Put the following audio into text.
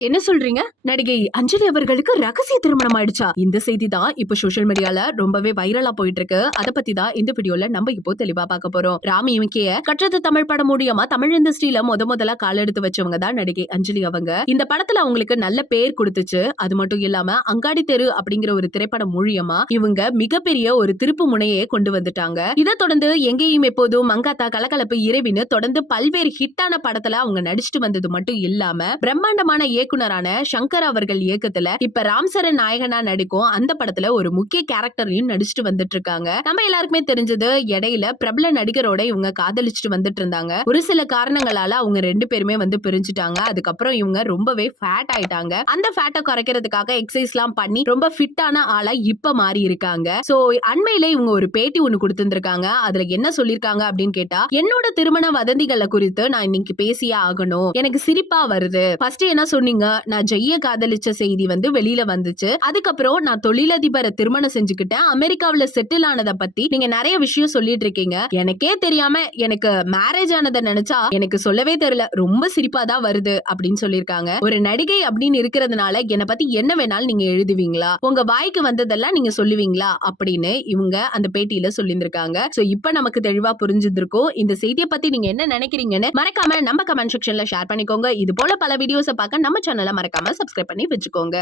என்ன சொல்றீங்க? நடிகை அஞ்சலி அவர்களுக்கு ரகசிய திருமணம் ஆயிடுச்சா? இந்த செய்தி தான் இப்ப சோஷியல் மீடியால ரொம்பவே வைரலா போயிட்டு இருக்கு. அத பத்தி தான் இந்த வீடியோல நம்ம இப்போ தெளிவா பார்க்க போறோம். ராமி இமிக்கிய கற்றது தமிழ் படம் மூலியமா தமிழ் இண்டஸ்ட்ரியில முதலா கால் எடுத்து வச்சவங்க தான் நடிகை அஞ்சலி அவங்க. இந்த படத்துல அவங்களுக்கு நல்ல பேர் கொடுத்துச்சு. அது மட்டும் இல்லாம அங்காடி தெரு அப்படிங்கிற ஒரு திரைப்படம் மூலியமா இவங்க மிகப்பெரிய ஒரு திருப்பு முனையே கொண்டு வந்துட்டாங்க. இதை தொடர்ந்து எங்கேயும் எப்போதும் மங்காத்தா, கலகலப்பு, இரவின்னு தொடர்ந்து பல்வேறு ஹிட்டான படத்துல அவங்க நடிச்சுட்டு வந்தது மட்டும் இல்லாம பிரம்மாண்டமான இயக்குனரான சங்கர் அவர்கள் இயக்கத்துல இப்ப ராம் சரண் நாயகனா நடிக்கும் அந்த படத்துல ஒரு முக்கிய கேரக்டரையும் நடிச்சுட்டு வந்துட்டு இருக்காங்க. நம்ம எல்லாருக்குமே தெரிஞ்சது இடையில பிரபல நடிகரோட இவங்க காதலிச்சுட்டு வந்துட்டு இருந்தாங்க. ஒரு சில காரணங்களால அவங்க ரெண்டு பேருமே பிரிஞ்சுட்டாங்க. அதுக்கப்புறம் இவங்க ரொம்பவே ஃபேட் ஆயிட்டாங்க. அந்த ஃபேட்டை குறைக்கிறதுக்காக எக்ஸசைஸ் எல்லாம் பண்ணி ரொம்ப ஃபிட்டான ஆளா இப்ப மாறி இருக்காங்க. சோ அண்மையில இவங்க ஒரு பேட்டி ஒண்ணு கொடுத்திருக்காங்க. அதுல என்ன சொல்லிருக்காங்க அப்படின்னு கேட்டா, என்னோட திருமண வதந்திகளை குறித்து நான் இன்னைக்கு பேசியே ஆகணும். எனக்கு சிரிப்பா வருது. ஃபர்ஸ்ட் என்ன சொன்னீங்க, நான் ஜெய்ய காதலிச்ச செய்தி வெளியில வந்துச்சு. அதுக்கப்புறம் நான் தொழிலதிபரை திருமணம் செஞ்சுக்கிட்டேன், அமெரிக்காவில செட்டில் ஆனதை பத்தி நீங்க நிறைய விஷயம் சொல்லிட்டு இருக்கீங்க. எனக்கே தெரியாம எனக்கு மேரேஜ் ஆனதை நினைச்சா எனக்கு சொல்லவே தெரியல, ரொம்ப சிரிப்பா தான் வருது அப்படின்னு சொல்லியிருக்காங்க. ஒரு நடிகை அப்படின்னு இருக்கிறதுனால என்னை பத்தி என்ன வேணாலும் நீங்க எழுதுவீங்களா, உங்க வாய்க்கு வந்ததெல்லாம் நீங்க சொல்லுவீங்களா அப்படின்னு இவங்க அந்த பேட்டியில சொல்லியிருக்காங்க. சோ இப்ப நமக்கு தெளிவா புரிஞ்சிருக்கும். இந்த செய்தியை பத்தி நீங்க என்ன நினைக்கிறீங்கன்னு மறக்காம நம்ம கமெண்ட் செக்ஷன்ல ஷேர் பண்ணிக்கோங்க. இது போல பல வீடியோஸ் பார்க்க நம்ம சேனலை மறக்காம சப்ஸ்கிரைப் பண்ணி வச்சுக்கோங்க.